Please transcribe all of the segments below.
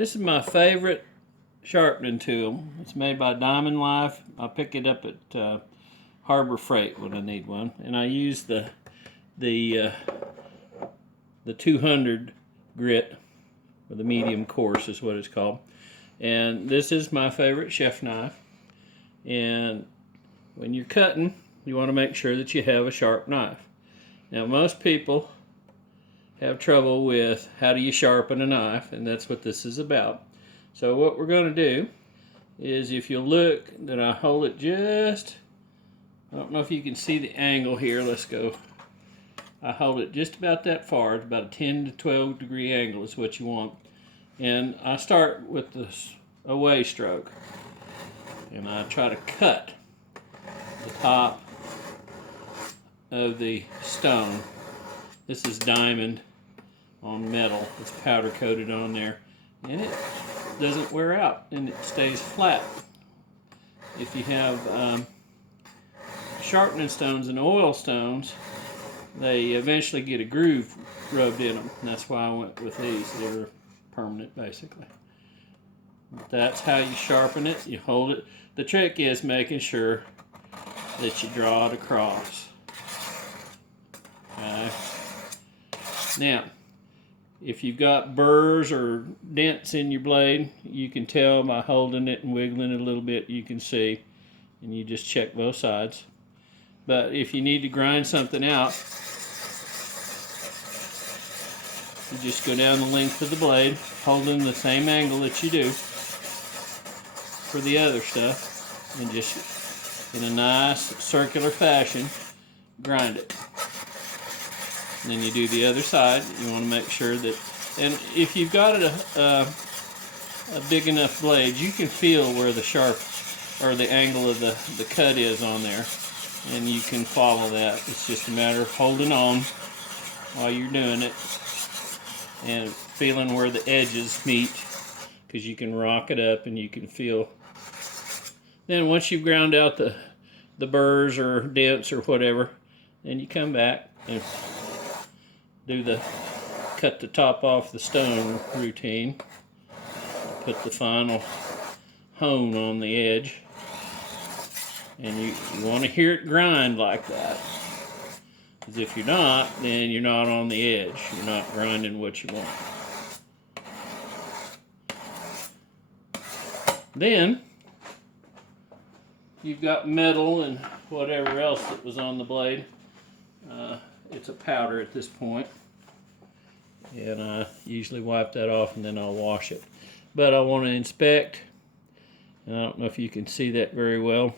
This is my favorite sharpening tool. It's made by Diamond Life. I pick it up at Harbor Freight when I need one, and I use the 200 grit, or the medium coarse is what it's called. And this is my favorite chef knife. And when you're cutting, you want to make sure that you have a sharp knife. Now, most people have trouble with how do you sharpen a knife, and that's what this is about. So what we're going to do is, if you look, that I hold it just, I don't know if you can see the angle here. Let's go. I hold it just about that far. It's about a 10 to 12 degree angle is what you want. And I start with this away stroke, and I try to cut the top of the stone. This is diamond on metal. It's powder coated on there, and it doesn't wear out, and it stays flat. If you have sharpening stones and oil stones, they eventually get a groove rubbed in them, and that's why I went with these. They're permanent, basically. That's how you sharpen it. You hold it. The trick is making sure that you draw it across. Okay. Now, if you've got burrs or dents in your blade, you can tell by holding it and wiggling it a little bit. You can see, and you just check both sides. But if you need to grind something out, you just go down the length of the blade, holding the same angle that you do for the other stuff, and just in a nice circular fashion, grind it. And then you do the other side. You want to make sure that, and if you've got a big enough blade, you can feel where the sharp or the angle of the cut is on there, and you can follow that. It's just a matter of holding on while you're doing it and feeling where the edges meet, because you can rock it up and you can feel. Then once you've ground out the burrs or dents or whatever, then you come back and cut the top off the stone routine. Put the final hone on the edge, and you want to hear it grind like that, because if you're not, then you're not on the edge. You're not grinding what you want. Then you've got metal and whatever else that was on the blade. It's a powder at this point, and I usually wipe that off and then I'll wash it. But I want to inspect, and I don't know if you can see that very well,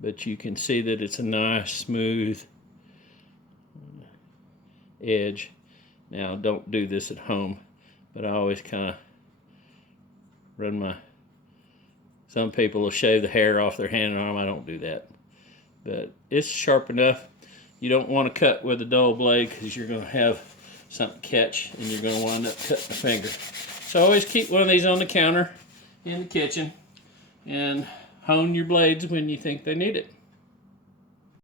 but you can see that it's a nice smooth edge. Now, don't do this at home, but I always kind of run some people will shave the hair off their hand and arm. I don't do that, but it's sharp enough. You don't want to cut with a dull blade, because you're going to have something catch and you're going to wind up cutting a finger. So always keep one of these on the counter in the kitchen and hone your blades when you think they need it.